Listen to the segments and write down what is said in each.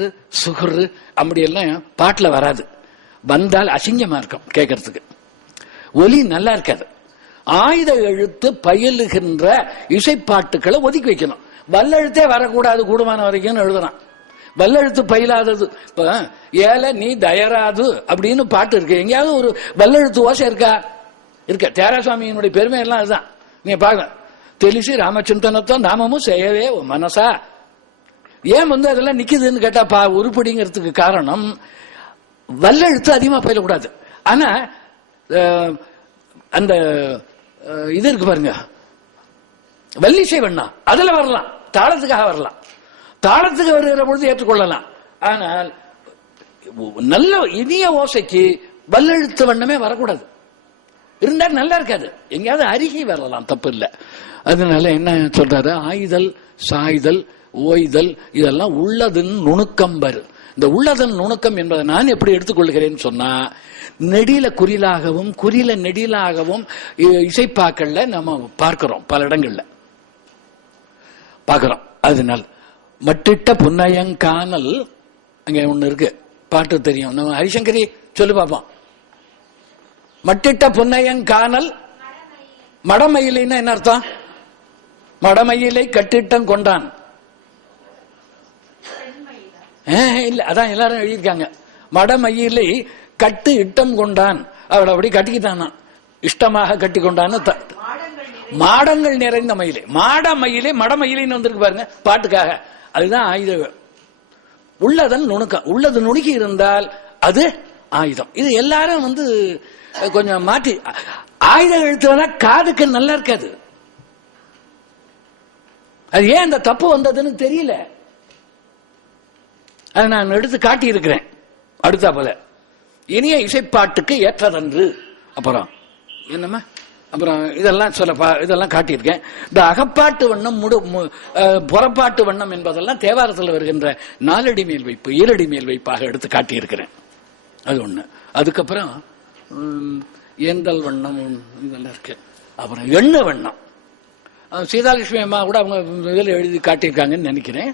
சுகுரு அப்படியெல்லாம் பாட்டில் வராது. வந்தால் அசிங்கமா இருக்கும் கேட்கறதுக்கு, ஒலி நல்லா இருக்காது. ஆயுத எழுத்து பயிலுகின்ற இசைப்பாட்டுக்களை ஒதுக்கி வைக்கணும். வல்லெழுத்தே வரக்கூடாது கூடுமான வரைக்கும் எழுதலாம். வல்லெழுத்து பயிலாதது, இப்ப ஏல நீ தயராது அப்படின்னு பாட்டு இருக்கு, எங்கேயாவது ஒரு வல்லெழுத்து ஓசை இருக்கா? இருக்க. தேராசாமியினுடைய பெருமை எல்லாம் அதுதான். நீங்க பாருங்க, தெளிசி ராமச்சிந்தனத்தை நாமமும் செய்யவே மனசா. ஏன் அதெல்லாம் நிக்குதுன்னு கேட்டா உருப்படிங்கிறதுக்கு காரணம் வல்லெழுத்து அதிகமா பயிலக்கூடாது. ஆனா அந்த இது இருக்கு பாருங்க, வல்லிசை வண்ணா அதுல வரலாம், தாளத்துக்காக வரலாம். தாளத்துக்கு வருகிற பொழுது ஏற்றுக்கொள்ளலாம். ஆனால் நல்ல இனிய ஓசைக்கு வல்லெழுத்து வண்ணமே வரக்கூடாது. இருந்தா நல்லா இருக்காது. எங்கேயாவது அருகி வரலாம், தப்பு இல்லை. அதனால என்ன சொல்றாரு, ஆயுதல் சாய்தல் ஓய்தல் இதெல்லாம் உள்ளதன் நுணுக்கம் வரு. இந்த உள்ளதன் நுணுக்கம் என்பதை நான் எப்படி எடுத்துக்கொள்கிறேன்னு சொன்னா, நெடில குறிலாகவும் குறில நெடிலாகவும் இசைப்பாக்கள்ல நம்ம பார்க்கிறோம், பல இடங்கள்ல பார்க்கிறோம். அதனால் மட்டிட்ட புன்னயங்கானல் அங்க ஒண்ணு இருக்கு, பாட்டு தெரியும் நம்ம. ஹரிசங்கரி சொல்லு பாப்போம். மட்டிட்ட புன்னயங்கானல் மடமயிலின்னா என்ன அர்த்தம்? மடமயிலை கட்டிட்டம் கொண்டான். இல்ல, அதான் எல்லாரும் எழுதியிருக்காங்க. மடமயிலை கட்டு இட்டம் கொண்டான், அவளை அப்படி கட்டிக்கிட்டான், இஷ்டமாக கட்டி கொண்டான்னு. மாடங்கள் நிறைந்த மயிலை, மாட மயிலை மடமயிலின்னு வந்திருக்கு பாருங்க பாட்டுக்காக. அதுதான் ஆயுதம். உள்ளதன் நுணுக்கம், உள்ளது நுணுக்கி இருந்தால் அது ஆயுதம். இது எல்லாரும் கொஞ்சம் மாற்றி ஆயுதம் எழுத்துனா காதுக்கு நல்லா இருக்காது. அது ஏன் அந்த தப்பு வந்ததுன்னு தெரியல. அதை நான் எடுத்து காட்டி இருக்கிறேன். அடுத்த போல இனிய இசைப்பாட்டுக்கு ஏற்றதன்று, அப்புறம் என்னமா, அப்புறம் இதெல்லாம் இதெல்லாம் காட்டியிருக்கேன். இந்த அகப்பாட்டு வண்ணம் புறப்பாட்டு வண்ணம் என்பதெல்லாம் தேவாரத்தில் வருகின்ற நாலடி மேல் வைப்பு ஈரடி மேல் வைப்பாக எடுத்து காட்டியிருக்கிறேன். அது ஒண்ணு. அதுக்கப்புறம் ஏந்தல் வண்ணம் இதெல்லாம் இருக்கு. அப்புறம் எண்ண வண்ணம் சீதாலட்சுமி அம்மா கூட அவங்க இதில் எழுதி காட்டியிருக்காங்கன்னு நினைக்கிறேன்.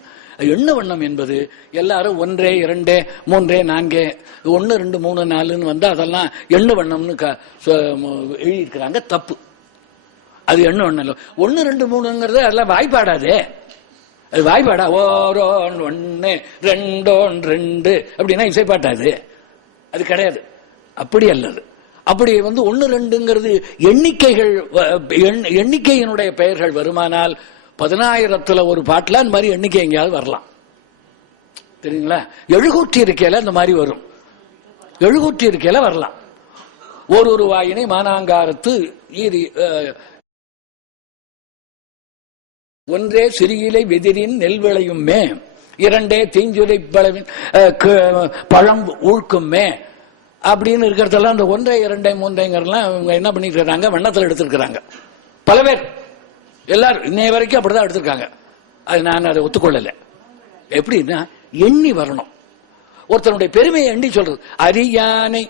எண்ண வண்ணம் என்பது எல்லாரும் 1 2 3 4 1 2 3 4ன்னு வந்தா அதெல்லாம் எண்ண வண்ணம்னு எழுதியிருக்கிறாங்க. தப்பு. அது எண்ண வண்ணம் இல்லை. 1 2 3ங்கிறது அதெல்லாம் வாய்ப்பாடாதே. அது வாய்ப்பாடா? 1 1 2 2 அப்படின்னா இசைப்பாட்டாது. அது கிடையாது. அப்படி அல்லது. அப்படி 1 2ங்கிறது எண்ணிக்கைகள், எண்ணிக்கையினுடைய பெயர்கள் வருமானால் 10,000த்துல ஒரு பாட்டுல அந்த மாதிரி எண்ணிக்கை எங்கேயாவது வரலாம். தெரியுங்களா? எழுகூற்றி இருக்கையில அந்த மாதிரி வரும். எழுகூற்றி இருக்கையில வரலாம். ஒரு வாயினை மானாங்காரத்து ஈரி ஒன்றே சிறியிலை வெதிரின் நெல் விளையுமே, 2 தீஞ்சுரை பழம் ஊழ்க்குமே அப்படின்னு இருக்கிறதெல்லாம் அந்த 1 2 3ங்கிறதெல்லாம் இவங்க என்ன பண்ணிட்டு இருக்காங்க, வண்ணத்தில் எடுத்திருக்கிறாங்க. பல பேர் எல்லாரும் இன்னைய வரைக்கும் அப்படிதான் எடுத்திருக்காங்க. அது நான் அதை ஒத்துக்கொள்ளல. எப்படின்னா எண்ணி வரணும். ஒருத்தனுடைய பெருமையை எண்ணி சொல்றது. அரியானை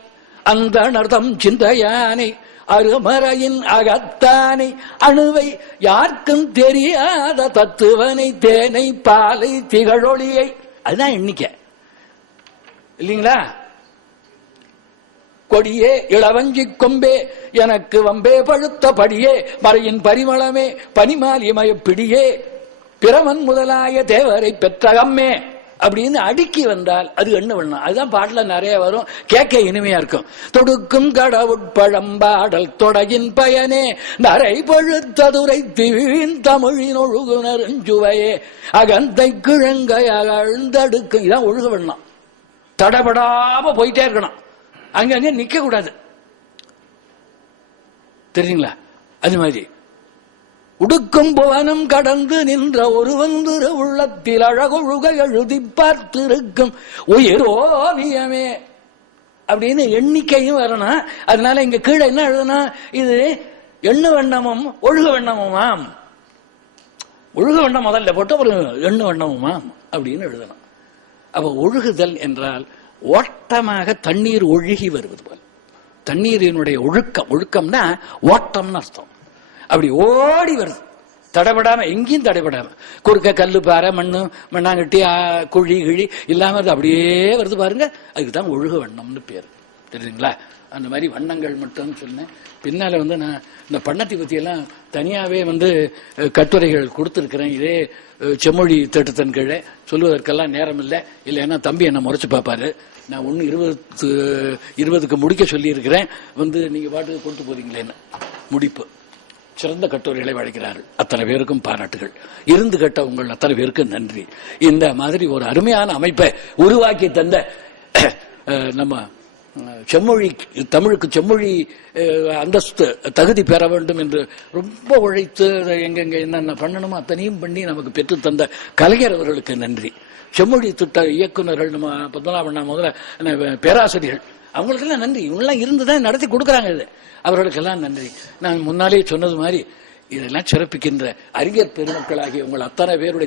அந்த நர்த்தம் சிந்தையானை அருமறையின் அகத்தானை அணுவை யாருக்கும் தெரியாத தத்துவனை தேனை பாலை திகழொளியை, அதுதான் எண்ணிக்கை இல்லீங்களா? கொடியே இளவஞ்சி கொம்பே எனக்கு வம்பே பழுத்த படியே மறையின் பரிமளமே பனிமாலிமய பிடியே பிரமன் முதலாய தேவரை பெற்றகம்மே அப்படின்னு அடுக்கி வந்தால் அது எண்ண வண்ணம். அதுதான் பாட்டுல நிறைய வரும், கேட்க இனிமையா இருக்கும். தொடுக்கும் கடவுட்பழம்பாடல் தொடையின் பயனே நரை பழுத்ததுரை தீவின் தமிழின் ஒழுகுணருஞ்சுவையே அகந்தை கிழங்கை அழுந்தடுக்கும். இதான் ஒழுகு வண்ணம். தடபடாம போயிட்டே இருக்கணும், அங்க நிக்க கூடாது. தெரியுங்களா? அது மாதிரி உடுக்கும் புவனம் கடந்து நின்ற ஒருவன் உள்ளத்தில் அழகொழுக எழுதி பார்த்திருக்கும் உயிரோவியமே அப்படின்னு எண்ணிக்கையும் வரணும். அதனால இங்க கீழே என்ன எழுதணும், இது எண்ணு வண்ணமும் ஒழுகு வண்ணமுமாம். ஒழுகு வண்ணம் முதல்ல போட்டு ஒரு எண்ணு வண்ணமுமாம் அப்படின்னு எழுதணும். அப்ப ஒழுகுதல் என்றால் ஓட்டமாக தண்ணீர் ஒழுகி வருவது போல. தண்ணீரினுடைய ஒழுக்கம், ஒழுக்கம்னா ஓட்டம்னு அர்த்தம். அப்படி ஓடி வருது. தடைபடாம, எங்கேயும் தடைபடாம, குறுக்க கல்லு பாறை மண்ணு மண்ணாங்கட்டி குழி கிழி இல்லாம அப்படியே வருது பாருங்க. அதுக்குதான் ஒழுக வண்ணம்னு பேர். தெரியுங்களா? அந்த மாதிரி வண்ணங்கள் மட்டும் சொன்னேன். பின்னால நான் இந்த பண்ணத்தை பத்தி எல்லாம் தனியாவே கட்டுரைகள் கொடுத்திருக்கிறேன். இதே செம்மொழி திட்டத்தின் கீழே சொல்லுவதற்கெல்லாம் நேரம் இல்லை. இல்லைன்னா தம்பி என்ன முறைச்சு பார்ப்பாரு. நான் 1:20க்கு முடிக்க சொல்லி இருக்கிறேன். நீங்க பாட்டுக்கு கொண்டு போறீங்களேன்னு முடிப்பு. சிறந்த கட்டுரைகளை வழங்கினார்கள். அத்தனை பேருக்கும் பாராட்டுகள். இருந்து கட்ட உங்கள் அத்தனை பேருக்கும் நன்றி. இந்த மாதிரி ஒரு அருமையான அமைப்பை உருவாக்கி தந்த நம்ம செம்மொழி, தமிழுக்கு செம்மொழி அந்தஸ்து தகுதி பெற வேண்டும் என்று ரொம்ப உழைத்து எங்கெங்க என்னென்ன பண்ணணுமோ அத்தனையும் பண்ணி நமக்கு பெற்று தந்த கலைஞர் அவர்களுக்கு நன்றி. செம்மொழி திட்ட இயக்குநர்கள் நம்ம பத்மநாபண்ணா முதல்ல பேராசிரியர்கள் அவங்களுக்கெல்லாம் நன்றி. இவங்கெல்லாம் இருந்துதான் நடத்தி கொடுக்குறாங்க. இது அவர்களுக்கெல்லாம் நன்றி. நான் முன்னாலே சொன்னது மாதிரி இதெல்லாம் சிறப்பிக்கின்ற அறிஞர் பெருமக்களாகிய உங்கள் அத்தனை பேருடைய